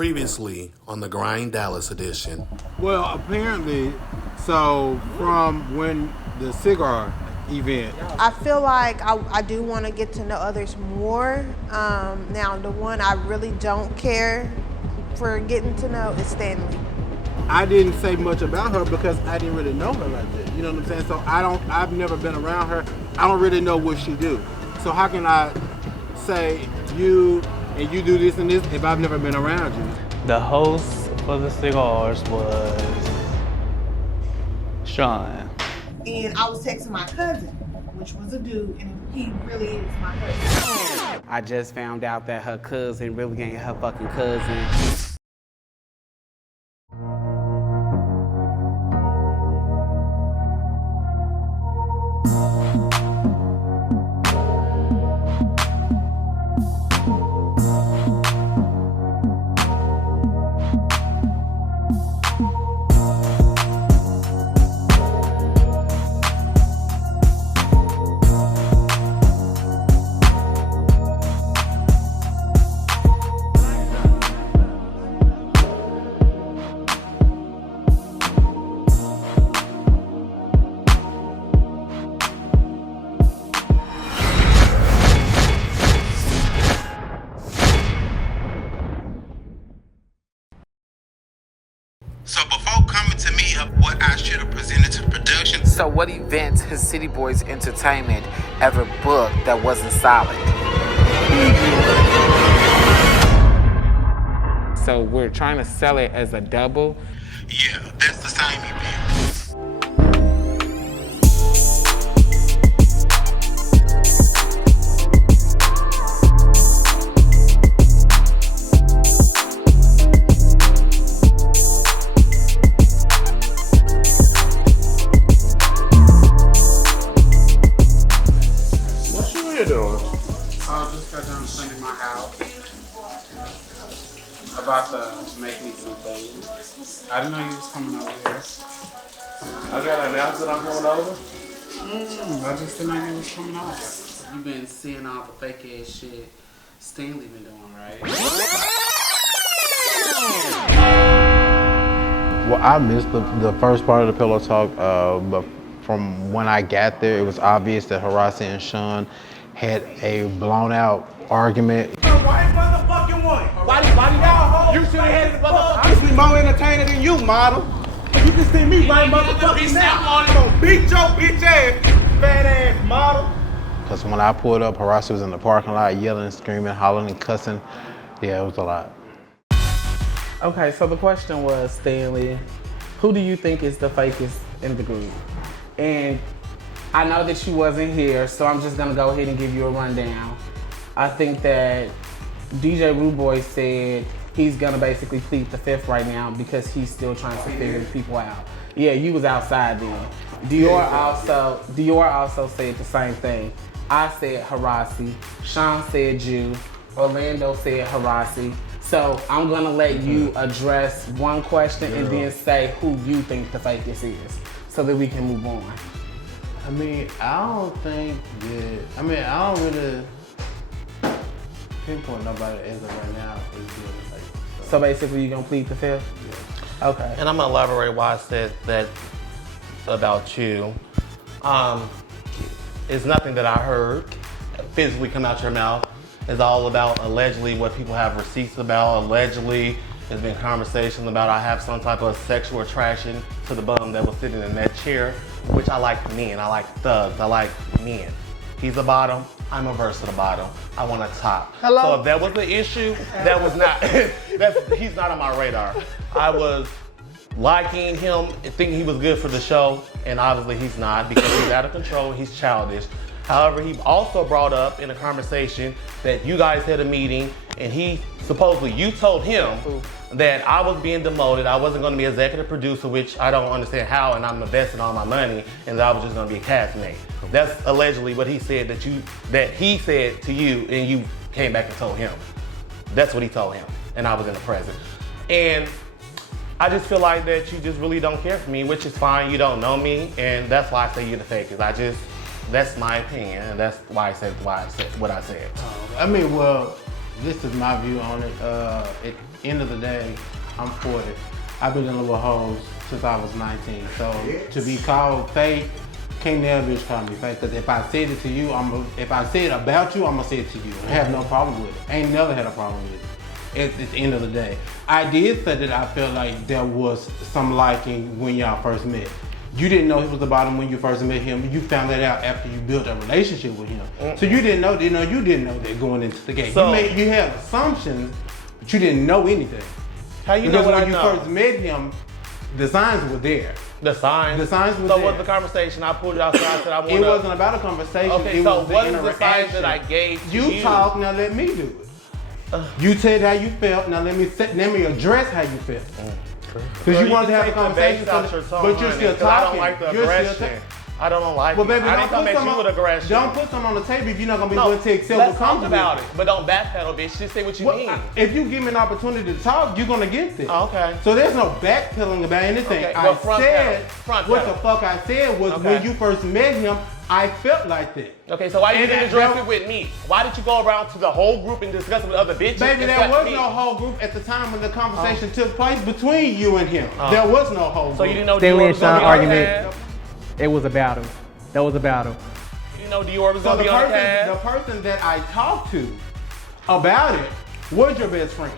Previously on the Grind Dallas edition. Well, apparently, so from when the cigar event. I feel like I do want to get to know others more. Now, the one I really don't care for getting to know is Stanley. I didn't say much about her because I didn't really know her like that. You know what I'm saying? So I've never been around her. I don't really know what she do. So how can I say you and you do this and this if I've never been around you? The host for the cigars was Sean. And I was texting my cousin, which was a dude, and he really is my cousin. I just found out that her cousin really ain't her fucking cousin. So before coming to me of what I should have presented to the production. So what events has City Boys Entertainment ever booked that wasn't solid? So we're trying to sell it as a double. Yeah, that's the same event. About to make me some things. I didn't know you was coming over here. I gotta announce that I'm coming over. I just didn't know you was coming over. You've been seeing all the fake ass shit Stanley been doing, right? Well, I missed the first part of the pillow talk, but from when I got there, it was obvious that Horace and Sean had a blown out argument. White motherfucking one. Why y'all you should have had the motherfucker. Honestly, more entertaining than you, model. You can see me right motherfucking now. I'm gonna beat your bitch ass, fat ass model. Because when I pulled up, Horace was in the parking lot yelling, screaming, hollering, and cussing. Yeah, it was a lot. Okay, so the question was, Stanley, who do you think is the fakest in the group? And I know that you wasn't here, so I'm just gonna go ahead and give you a rundown. I think that DJ Rude Boy said he's gonna basically plead the fifth right now because he's still trying to figure people out. Yeah, you was outside then. Dior also said the same thing. I said Harasi, Sean said you, Orlando said Harasi. So I'm gonna let you address one question and then say who you think the fakest is so that we can move on. I mean, I don't really pinpoint nobody as of right now is doing the fake. So basically you're gonna plead the fifth? Yeah. Okay. And I'm gonna elaborate why I said that about you. It's nothing that I heard physically come out your mouth. It's all about allegedly what people have receipts about. Allegedly, there's been conversations about I have some type of sexual attraction to the bum that was sitting in that chair, which I like men, I like thugs, I like men. He's a bottom, I'm a versatile bottom. I want a top. Hello? So if that was the issue, that was not, he's not on my radar. I was liking him, thinking he was good for the show, and obviously he's not because he's out of control, he's childish. However, he also brought up in a conversation that you guys had a meeting and you told him that I was being demoted, I wasn't gonna be executive producer, which I don't understand how, and I'm investing all my money, and that I was just gonna be a castmate. That's allegedly what he said that he said to you, and you came back and told him. That's what he told him, and I was in the present. And I just feel like that you just really don't care for me, which is fine, you don't know me, and that's why I say you're the fakest. That's my opinion, and that's why I said what I said. I mean, well, this is my view on it. end of the day, I'm 40. I've been dealing with hoes since I was 19. So to be called fake, can't never bitch call me fake. Because if I said it to you, if I said it about you, I'm gonna say it to you. I have no problem with it. I ain't never had a problem with it. At the end of the day, I did say that I felt like there was some liking when y'all first met. You didn't know he was about him when you first met him. You found that out after you built a relationship with him. So you didn't know that going into the game. So, you had assumptions, but you didn't know anything. How you know what I know? Because when you first met him, the signs were there. The signs? The signs were there. there. So what's the conversation? I pulled it outside, I said I want It wasn't about a conversation. Okay, it so was what the is the signs that I gave to you? You talk, now let me do it. You said how you felt, now let me address how you felt. Because you wanted to have a conversation, but you're still talking. I don't like the aggression. I don't like it. Baby, I didn't come at you with aggression. Don't put something on the table if you're not going to be willing to accept let's what comes talk about it. But don't backpedal, bitch. Just say what you mean. If you give me an opportunity to talk, you're going to get this. Okay. So there's no backpedaling about anything. Okay, I said, what the fuck I said was when you first met him, I felt like that. Okay, so why you didn't address it with me? Why did you go around to the whole group and discuss it with other bitches? Baby, there was no whole group at the time when the conversation took place between you and him. There was no whole group. So you didn't know Stanley and Dior Sean argument, it was about him. That was about him. You didn't know Dior was going to be on the cast? The person that I talked to about it was your best friend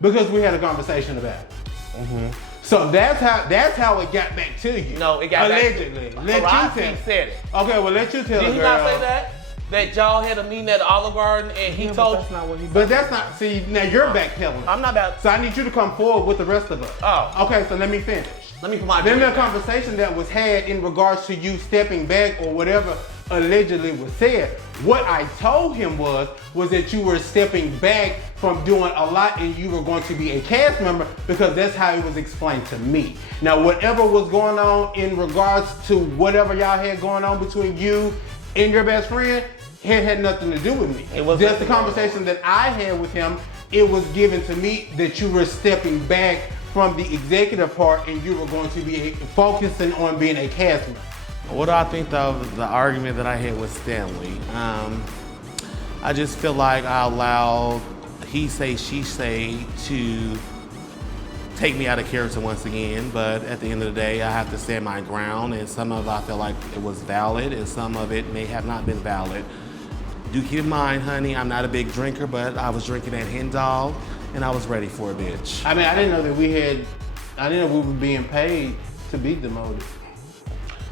because we had a conversation about it. So that's how it got back to you. No, it got allegedly. back to you. Allegedly. Said it. Okay, well let you tell Did the he girl. not say that? That y'all had a meeting at Olive Garden and he told that's not what he said. But that's not, see, now you're backpedaling. I'm not back. So I need you to come forward with the rest of us. Oh. Okay, so let me finish. Let me put my Then the conversation that was had in regards to you stepping back or whatever allegedly was said. What I told him was that you were stepping back from doing a lot and you were going to be a cast member because that's how it was explained to me. Now, whatever was going on in regards to whatever y'all had going on between you and your best friend, it had nothing to do with me. It was just the conversation that I had with him. It was given to me that you were stepping back from the executive part and you were going to be focusing on being a cast member. What do I think of the argument that I had with Stanley? I just feel like I allowed he say, she say to take me out of character once again, but at the end of the day, I have to stand my ground, and some of it I feel like it was valid, and some of it may have not been valid. Do keep in mind, honey, I'm not a big drinker, but I was drinking at Hen Dog, and I was ready for a bitch. I mean, I didn't know that we were being paid to be demoted.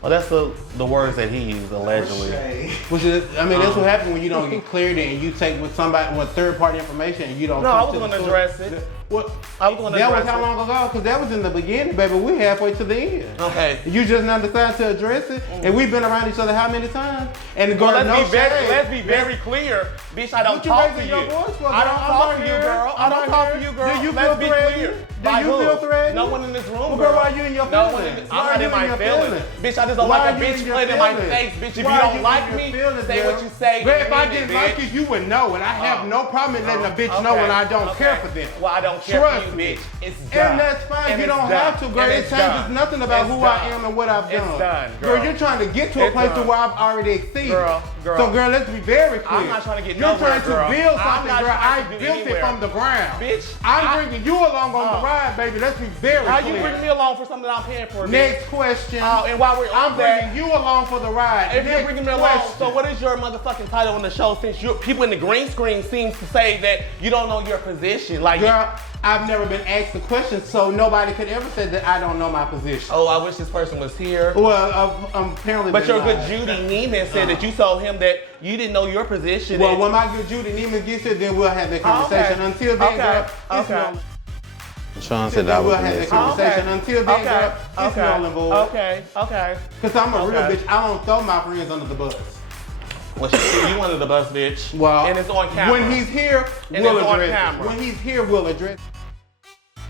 Well, that's the words that he used, allegedly. Which is, I mean, that's what happens when you don't get cleared and you take with third-party information and you don't. No, I was going to address it. What? I was going to that address was how long ago? Because that was in the beginning, baby. We halfway to the end. Okay. You just now decided to address it, and we've been around each other how many times? And let's be very clear, bitch. I don't talk to you. Your voice for, I don't talk to you, girl. I don't talk to you, girl. Do you feel threatened? Do you feel threatened? No one in this room, well, girl. Why are you in your feelings? I'm not in my feelings. Bitch, I just don't like a bitch playing in my face. Bitch, if you don't like me, say what you say. But if I didn't like you, you would know, and I have no problem in letting a bitch know when I don't care for them. Well, I don't care for you, bitch. It's done. And that's fine. You don't have to, girl. It changes nothing about who I am and what I've done. It's done, girl. You're trying to get to a place where I've already exceeded. Girl. So, girl, let's be very clear. I'm not trying to get You're nowhere, trying to build something, girl. I built anywhere. it from the ground. Bitch. I'm bringing you along on the ride, baby. Let's be very How clear. you bringing me along for something I'm paying for? Next question. And while we're I'm bringing you along for the ride. If you're bringing me along, so what is your motherfucking title on the show? Since people in the green screen seems to say that you don't know your position, like girl. I've never been asked a question, so nobody could ever say that I don't know my position. Oh, I wish this person was here. Well, apparently. But your good Judy Neiman said that you told him that you didn't know your position. Well, when my good Judy Neiman gets here, then we'll have that conversation. Okay. Until then, girl, it's no. Sean said that we'll have that conversation. Until then, girl, it's null and void. Okay. Because I'm a real bitch. I don't throw my friends under the bus. Well, you under the bus, bitch. Well, and it's on camera. When he's here, we'll address it. When he's here, we'll address it.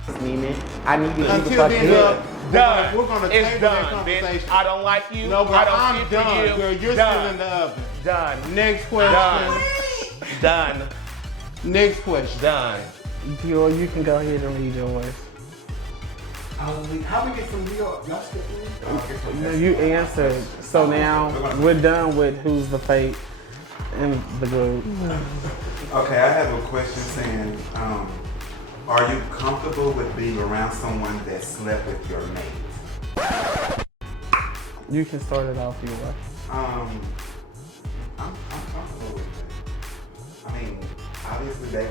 Neiman, I need you to Until then, done. We're gonna it's table done, that conversation. Bitch. I don't like you. No, girl, I don't I'm done, you. girl. You're done. still in the oven. Done. Next question. Done. Next question. Done. Dior, you can go ahead and read yours. How we get from New York? Y'all skip me? No, you answered. So now we're done with who's the fake in the group. Okay, I have a question saying, Are you comfortable with being around someone that slept with your mate? You can start it off your way. I'm comfortable with it. I mean, obviously they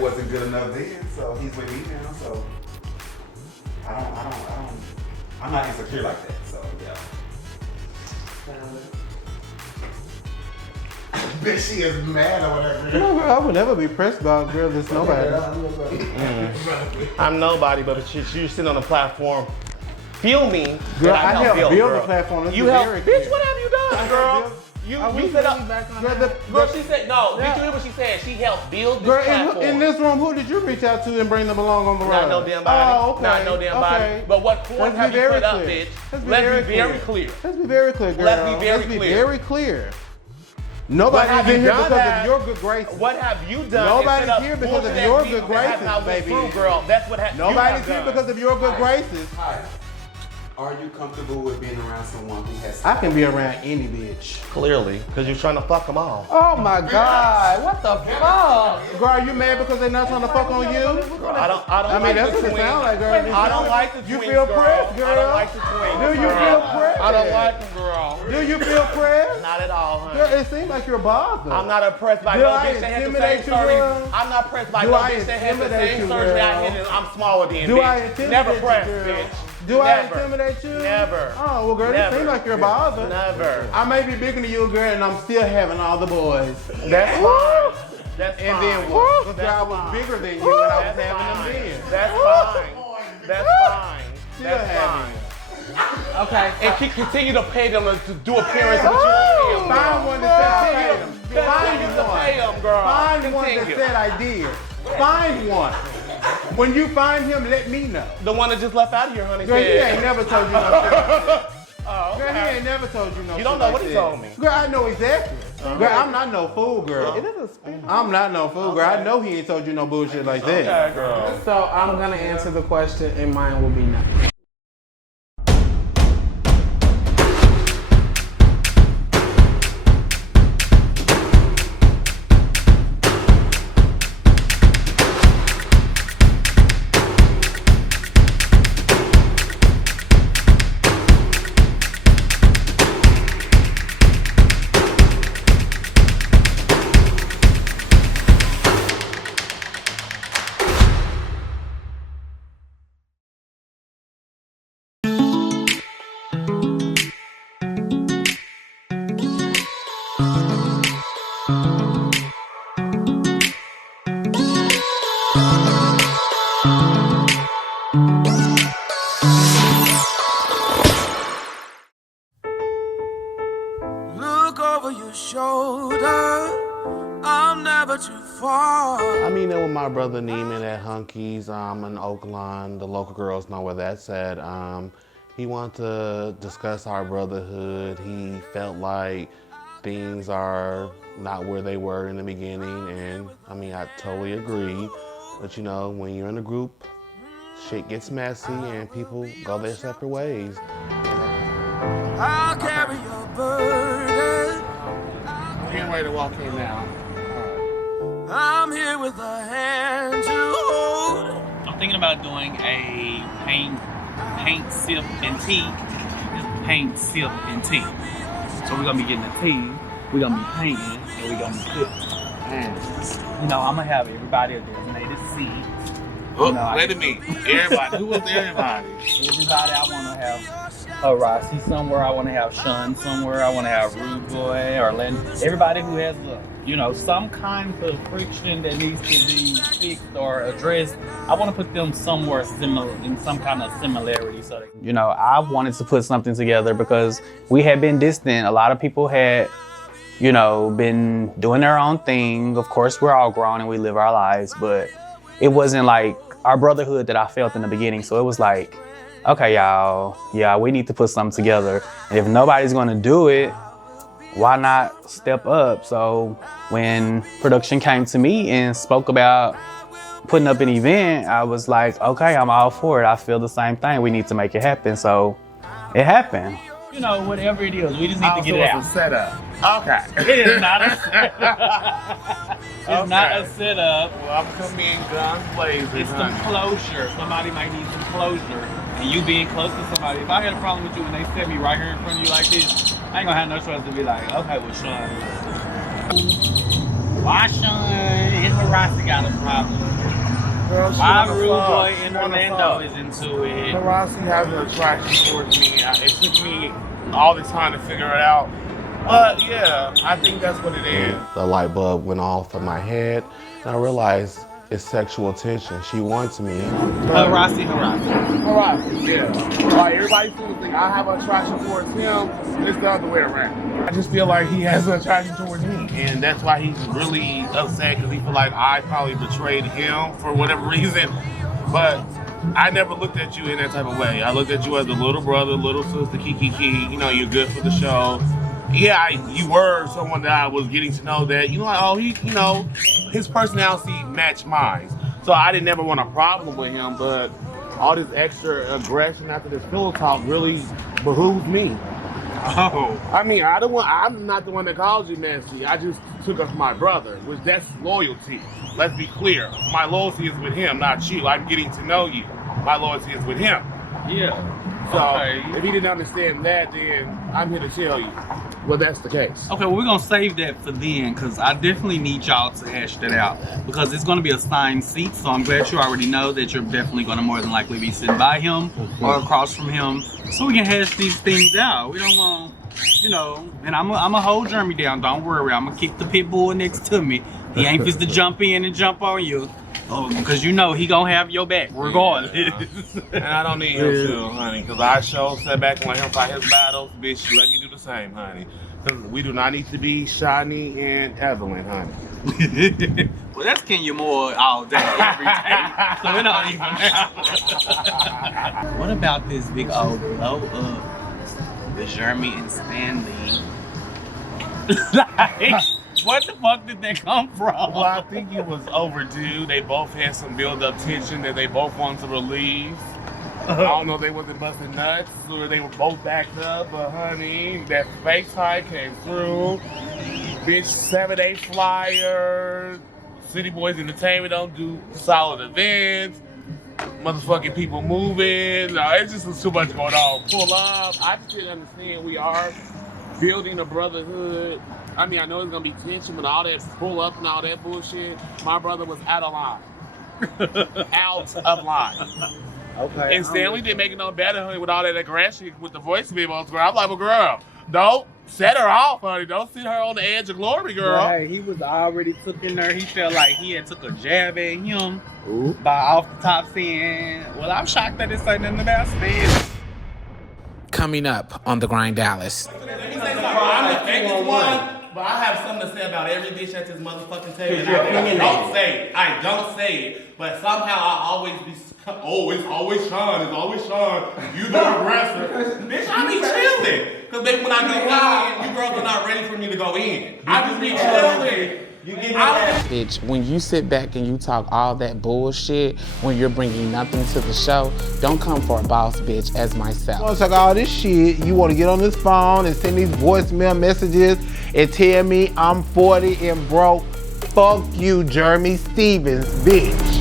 wasn't good enough then, so he's with me now, so I'm not insecure like that, so yeah. Bitch, she is mad or whatever. No, girl, I would never be pressed about a girl that's nobody. I'm nobody, but you're sitting on the platform filming. Girl, that I helped build, build girl. the platform. Let's You be helped, very bitch, clear. what have you done, girl? You set up. Girl, She said, no, did you hear what she said? She helped build this Girl, platform. in this room, who did you reach out to and bring them along on the ride? Not no damn body. Oh, okay. Not no damn body. But what point have you put up, bitch? Let's be very clear. Let's be very clear, girl. Let's be very clear. Nobody's in here because of your good graces. What have you done? Nobody's here because of your good graces, baby. Girl, that's what Nobody's here because of your good graces. Hi. Are you comfortable with being around someone who has... I can be around any bitch. Clearly, because you're trying to fuck them all. Oh my God, what the fuck? Girl, are you mad because they're not trying to fuck on you? I mean, that's what it sounds like, girl. I don't like the twins, You feel pressed, girl? I don't like the twins. Do you feel pressed? I don't like them, girl. Do you feel pressed? Not at all, honey. Girl, it seems like you're bothered. I'm not impressed by Do no I bitch that has the intimidate same you, surgery. girl? I'm not impressed by Do no I bitch that has the intimidate same you, surgery I girl? had and I'm smaller than, Do bitch. I intimidate Never you, pressed, girl? bitch. Do I Never. intimidate you? Never. Oh, well, girl, it seems like you're bothered. Never. I may be bigger than you, girl, and I'm still having all the boys. That's fine. That's And fine. then what? Because I was bigger than you and I was having them then. That's fine. That's fine. Still That's having. fine. Okay. And she continue to pay them to do appearances, but you don't pay them. Find one that said pay them. Continue to pay them, girl. Find one that Continue. said I did. Find one. When you find him, let me know. The one that just left out of here, honey. Girl, he said. ain't never told you no shit. Oh, Girl, he okay. ain't never told you no shit. You don't know like what he that. told me. Girl, I know exactly. Girl, I'm not no fool, girl. I'm not no fool, girl. I know he ain't told you no bullshit like that. Okay, girl. So I'm gonna answer the question, and mine will be no. Look over your shoulder. I'm never too far. I mean, that with my brother Neiman at Hunky's in Oakland. The local girls know where that's at. He wanted to discuss our brotherhood. He felt like things are not where they were in the beginning, and I mean, I totally agree. But you know, when you're in a group, shit gets messy and people go their separate ways. I'll carry your burden. Can't wait to walk in now. I'm here with a hand to hold. I'm thinking about doing a paint, sip, and tea. Paint, sip, and tea. So we're gonna be getting the tea, we're gonna be painting, and we're gonna be cooking. And, you know, I'm gonna have everybody a designated seat. Oh, wait a minute. Everybody. Who was everybody? Everybody, I wanna have Rossi somewhere, I wanna have Sean somewhere, I wanna have Rude Boy, or Len. Everybody who has some kind of friction that needs to be fixed or addressed, I want to put them somewhere similar, in some kind of similarity. So I wanted to put something together because we had been distant. A lot of people had, been doing their own thing. Of course, we're all grown and we live our lives, but it wasn't like our brotherhood that I felt in the beginning. So it was like, okay, y'all, yeah, we need to put something together. And if nobody's going to do it, why not step up? So when production came to me and spoke about putting up an event, I was like, okay, I'm all for it. I feel the same thing. We need to make it happen. So it happened. you know, whatever it is, we just need to get it out. It's a setup. Okay. It is not a setup. It's not a setup. Well, I'm coming in guns blazing. It's some closure. Somebody might need some closure. And you being close to somebody. If I had a problem with you and they set me right here in front of you like this, I ain't gonna have no choice to be like, okay, well, Sean. Why Sean and Harasi got a problem? Girl, why Rude Boy in Orlando is into it? Harasi has an attraction towards me. It took me all the time to figure it out. But yeah, I think that's what it is. The light bulb went off in my head, and I realized it's sexual tension. She wants me. Harasi. Yeah. Like everybody seems to think I have an attraction towards him, and it's the other way around. I just feel like he has an attraction towards me, and that's why he's really upset because he feel like I probably betrayed him for whatever reason. But I never looked at you in that type of way. I looked at you as a little brother, little sister, kiki. You know, you're good for the show. Yeah, you were someone that I was getting to know that, you know, like, oh, his personality matched mine. So I didn't never want a problem with him, but all this extra aggression after this pillow talk really behooves me. Oh. I mean, I'm not the one that called you messy. I just took up my brother, which that's loyalty. Let's be clear. My loyalty is with him, not you. I'm getting to know you. My loyalty is with him. Yeah. So if he didn't understand that, then I'm here to tell you. Well, that's the case. Okay, well, we're going to save that for then because I definitely need y'all to hash that out because it's going to be assigned seats, so I'm glad you already know that you're definitely going to more than likely be sitting by him or across from him so we can hash these things out. We don't want, you know, and I'm going to hold Jeremy down. Don't worry. I'm going to kick the pit bull next to me. He ain't supposed to jump in and jump on you. Oh, because you know he gonna have your back regardless. Yeah. And I don't need him to, honey, because I sat back and let him fight his battles. Bitch, let me do the same, honey. Because we do not need to be Shani and Evelyn, honey. Well, that's Kenya Moore all day, every day. So it don't even matter. What about this big old blow up with Jeremy and Stanley? Like, what the fuck did that come from? Well, I think it was overdue. They both had some build-up tension that they both wanted to release. I don't know if they wasn't busting nuts or they were both backed up, but honey, that fake tie came through. Bitch, 7-day flyer. City Boys Entertainment don't do solid events. Motherfucking people moving. No, it just was too much going on. Pull up. I just didn't understand. We are building a brotherhood. I mean, I know there's gonna be tension, but all that pull up and all that bullshit, my brother was out of line. Out of line. Okay. And Stanley didn't make it no better, honey, with all that aggression with the voice memos. I'm like, well, girl, don't set her off, honey. Don't sit her on the edge of glory, girl. Well, hey, he was already took in there. He felt like he had took a jab at him by off the top saying, well, I'm shocked that this ain't nothing about Stan. Coming up on The Grind Dallas. I'm the fakest one. But I have something to say about every bitch at this motherfucking table. And I don't say it. But somehow I always be, it's always Sean. You the aggressor. Bitch, I be chilling. Because baby, when I go in, you girls are not ready for me to go in. I just be chilling. Bitch, when you sit back and you talk all that bullshit, when you're bringing nothing to the show, don't come for a boss bitch as myself. You want to talk all this shit, you want to get on this phone and send these voicemail messages and tell me I'm 40 and broke. Fuck you, Jeremy Stevens, bitch.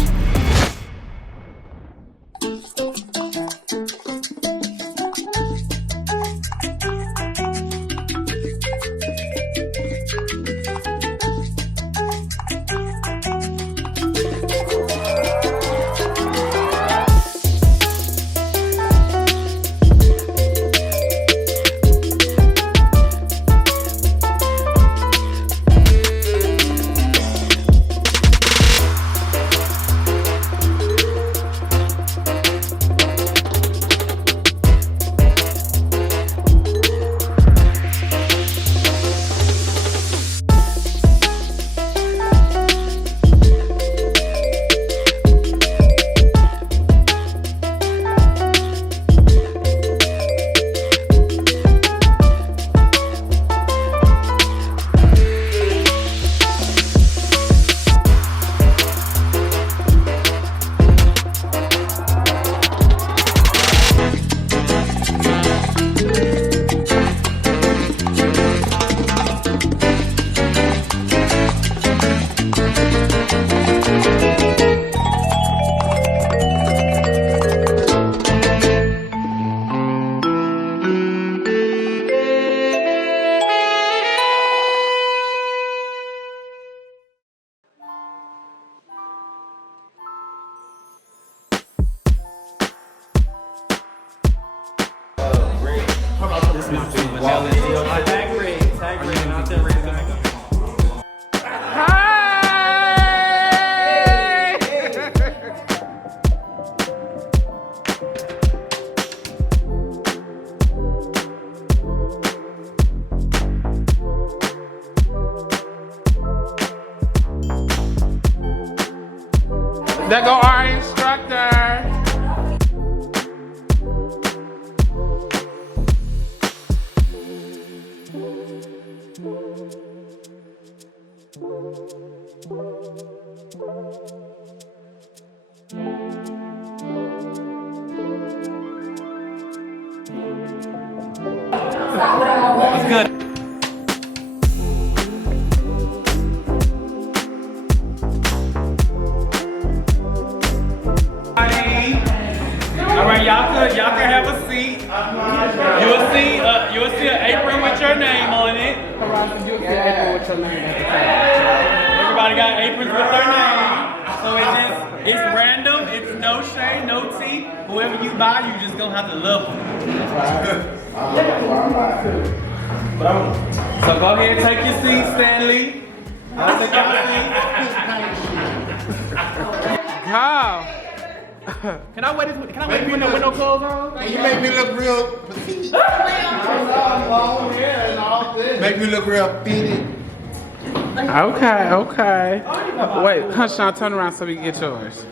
There go our instructor. It's good. All right, y'all can have a seat. You'll see an apron with your name on it. You'll see an apron with your name. Everybody got aprons with their name. So it's random. It's no shade, no tea. Whoever you buy, you just gonna have to love them. So go ahead and take your seat, Stanley. I'll take your seat. How? Can I wait with no clothes on? You make me look real petite. Long hair and all this. Make me look real fitted. Okay. Wait, Sean, turn around so we can get yours.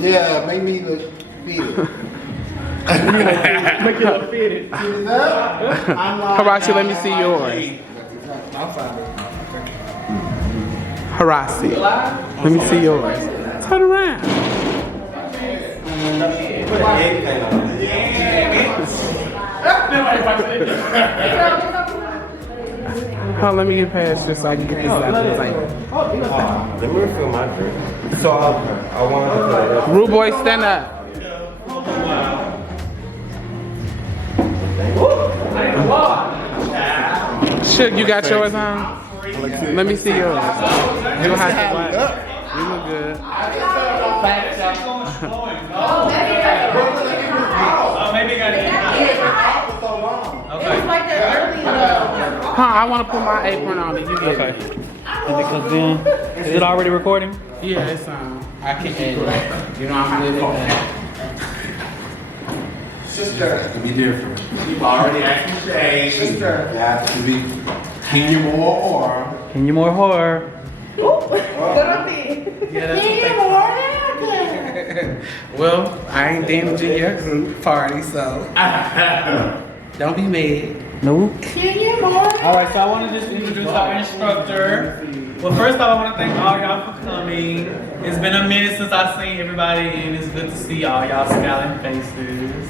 Yeah, make me look fitted. Make you look fitted. Harashi, let me see yours. Harashi, let me see yours. Turn around. Oh, let me get past this so I can get this out of the table. Let me refill my drink. So I wanted to. Rude boy, stand up. Shook, you got yours on? Let me see yours. You don't have to watch. You look good. Huh, I want to put my apron on it. You get it. Because then, is it already recording? Yeah, it's on. I can edit. You know I'm good at that. Sister, it can be different. You've already acted shade. Sister, you have to be Kenya more or. Kenya more horror. Well, I ain't damaging your group party, so don't be mad. Nope. Alright, so I want to just introduce our instructor. Well, first off, I want to thank all y'all for coming. It's been a minute since I've seen everybody, and it's good to see all y'all smiling faces.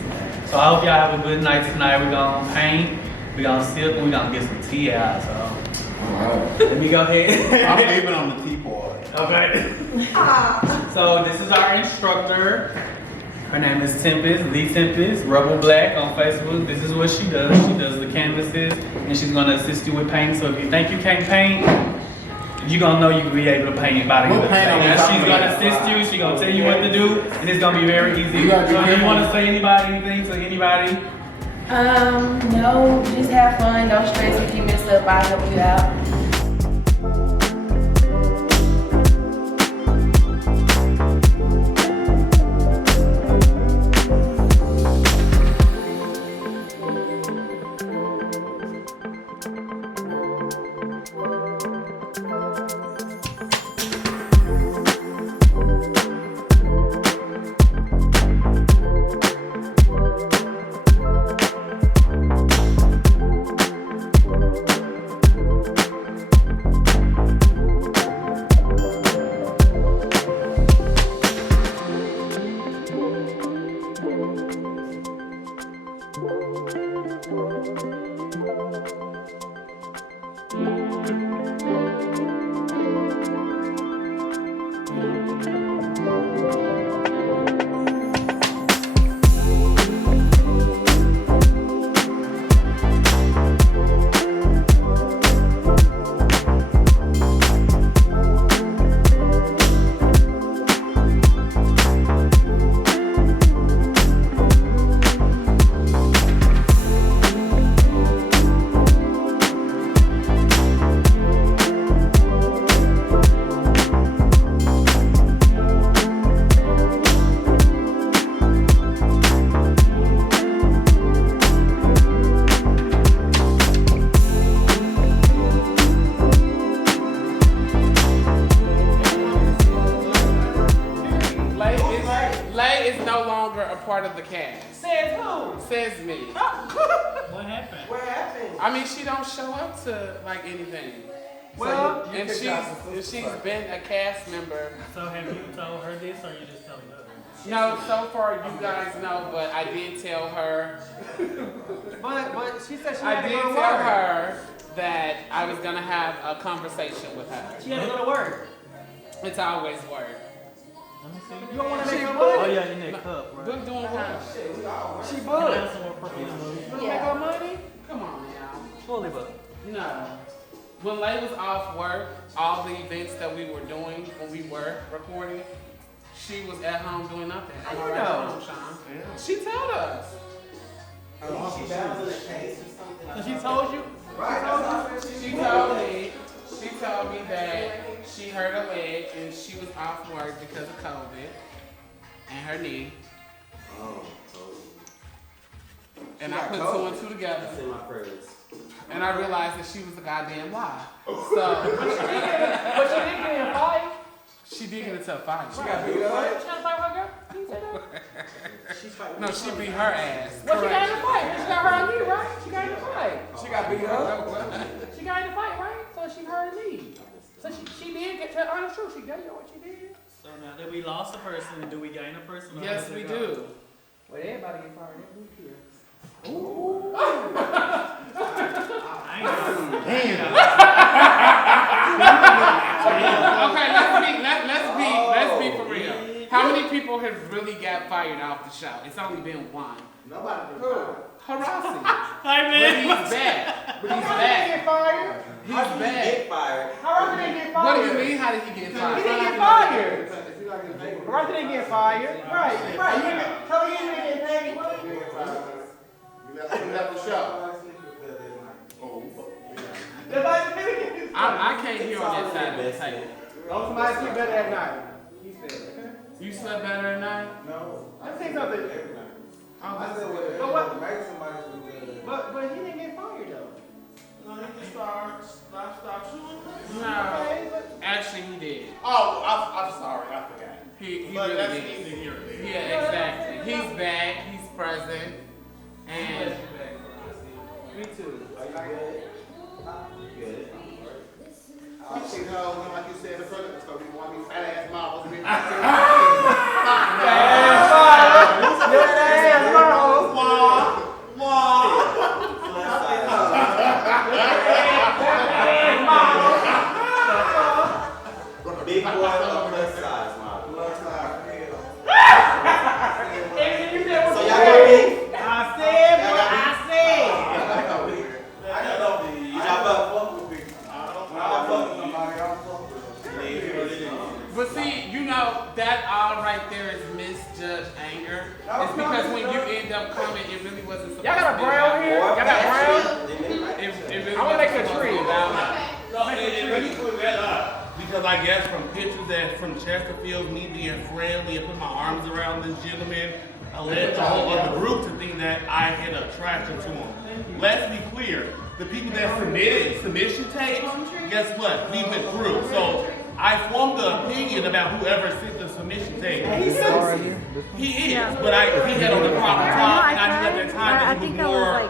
So I hope y'all have a good night tonight. We're going to paint, we're going to sip, and we're going to get some tea out. So let me go ahead. I'm leaving on the tea part. Okay. So this is our instructor. Her name is Tempest, Lee Tempest, Rebel Black on Facebook. This is what she does. She does the canvases, and she's gonna assist you with painting. So if you think you can't paint, you're gonna know you'll be able to paint it by the end of the day. She's gonna assist you, she's gonna tell you what to do, and it's gonna be very easy. So do you wanna say anything to anybody? No, just have fun, don't stress. If you mess up, I'll help you out. no longer a part of the cast. Says who? Says me. What happened? What happened? I mean, she don't show up to like anything. Well, so and she's been a cast member. So have you told her this, or you just telling her? No, so far you guys know, but I did tell her. But she said she I had to did go to tell work. her that I was gonna have a conversation with her. She had to go to work. It's always work. Let me see. You don't want to make her booked. money? Oh yeah, your neck cup, right? Booked doing what? She booked. You don't make her money? Come on now. Fully booked. No. When Lay was off work, all the events that we were doing when we were recording, she was at home doing nothing. Am I right or wrong, Sean? Yeah. She told us. She was in the case or something. So she told you? Right. She told me that she hurt her leg and she was off work because of COVID and her knee. Oh, and I put two and two together. That's in my prayers. And I realized that she was a goddamn lie. So, but she didn't get in a fight. She did get into a fight. She got beat up. She trying to fight her girl? You said that? No, she beat her ass. Well, she got in a fight. She got her knee, right? She got in a fight. She got beat up. She got in a fight, right? So she hurt her knee. So she did get to honest truth. She did what she did. So now that we lost a person, do we gain a person? Yes, we do. Well, everybody get fired every week here. Ooh. Okay, let's be for real. How many people have really got fired off the show? It's only been one. Nobody been fired. Harassi. But he's back. How did he get fired? He's How did he back. get fired? How did he get fired? What do you mean? How did he get fired? He didn't get fired. How did he get fired? Right. Tell me he didn't get paid. You left the show. I can't hear on that side of the table. Somebody sleep better at night. He said. You slept better at night? No. Let's say something. I said, But what? maybe somebody sleep better. But he didn't get fired though. No, he can stop shooting. No. Actually, he did. Oh, I'm sorry, I forgot. He but really that's did. neither here nor there. Yeah, exactly. He's back. He's present. And Me too. Are you good? Good. I'll see her when, like you said, in front of us, so we want these fat ass models. Fat ass models. Big boy on the plus size model. Plus size. So y'all got beef? I said what I said. but see, you know, that all right there is misjudged anger. It's because when you end up coming, it really wasn't supposed to be. Y'all got a brown here? Y'all got brown? It really I want to make a tree. Because I guess from pictures that from Chesterfield, me being friendly and putting my arms around this gentleman, I led the whole other group to think that I had attraction to him. Let's be clear. The people that submitted submission tapes, guess what? We went through. So I formed the opinion about whoever sent the submission tape. He is, but if he had on the proper top, and I knew at that time that he was more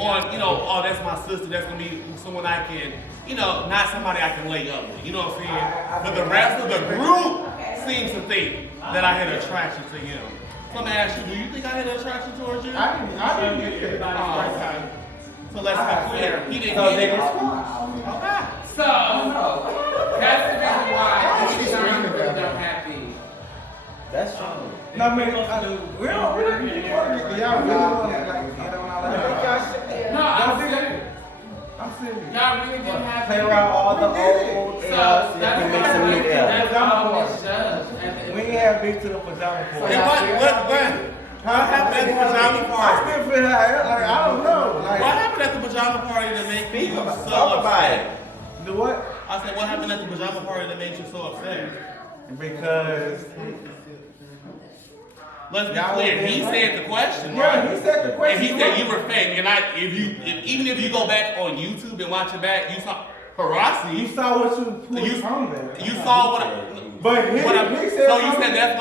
on, oh, that's my sister, that's gonna be someone I can, not somebody I can lay up with, you know what I'm saying? But the rest of the group seems to think that I had attraction to him. So I'm gonna ask you, do you think I had an attraction towards you? I didn't get it. So let's be clear, he didn't get it. Okay. So, that's the reason why she's not happy. That's true. No, I mean, we don't really need to work. Y'all really want to get on all that. No, I'm serious. I'm serious. Y'all really didn't have Play around all the old So, that's all misjudged. We ain't have big to the pajama party. And what happened at the pajama party? I still feel like, I don't know. What happened at the pajama party that made you so upset? The what? I said, what happened at the pajama party that made you so upset? Because let's be clear. He said the question, right? Yeah, he said the question. And he said you were fake. And even if you go back on YouTube and watch it back, you saw Harassi. You saw what you put on there. You saw what. But he said so you said that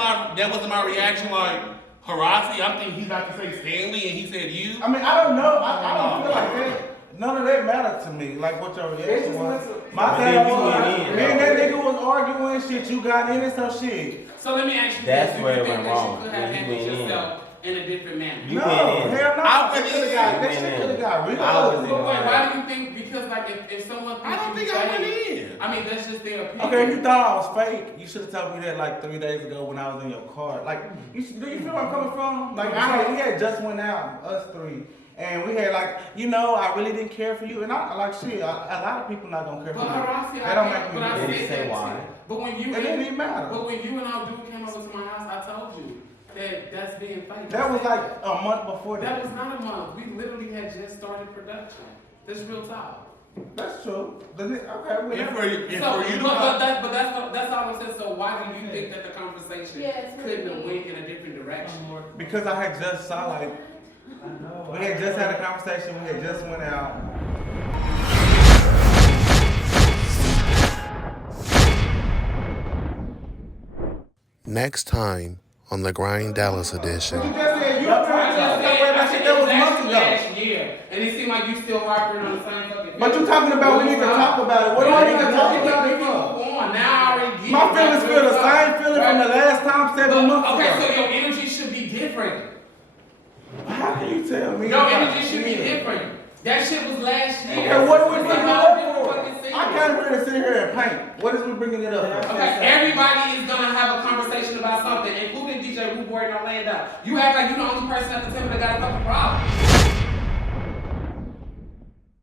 wasn't my reaction. Like Harasi, I'm thinking he's about to say Stanley, and he said you. I mean, I don't know. I don't feel like that. None of that mattered to me. Like what your reaction was. My dad was. Me and that nigga was arguing shit. You got in and some shit. So let me ask you That's this. where Do it you think went that wrong. you could have When he handled went in. yourself in a different manner? You No, went in. hell no. I went That shit could have got real. I But wait, why do you think? Because like if someone thinks I don't think you I went fake- in. I mean, that's just their opinion. Okay, if you thought I was fake, you should have told me that like 3 days ago when I was in your car. Like, do you feel where I'm coming from? Like, we had just went out, us three, and we had like, I really didn't care for you, and I like shit. A lot of people not gonna care for But me. Harasi, That don't make me. I They said say that why. too. But when you It didn't even matter. But when you and our dude came over to my house, I told you that that's being fake. That was like a month before That that. was not a month. We literally had just started production. That's real talk. That's true. Okay, And whatever. for you to That's all I said. So why do you think that the conversation couldn't have went in a different direction? Because I had just saw like, we had just had a conversation. We had just went out. Next time on the Grind Dallas edition. You just said you that shit that was months ago. Last year, and it seemed like you still harping on the same fucking thing. But you talking about we need to talk about it. What do I need to talk about it for? Now I already get My feelings feel the same feeling from the last time 7 months ago. Okay, so your energy should be different. How can you tell me? Your energy should be different. That shit was last year. Okay, what are we It's bringing it about up different for? fucking things. I can't really sit here and paint. What is we bringing it up for? Okay, everybody is gonna have a conversation about something, including DJ Rude Boy in Orlando. You act like you the only person at the table that got a fucking problem.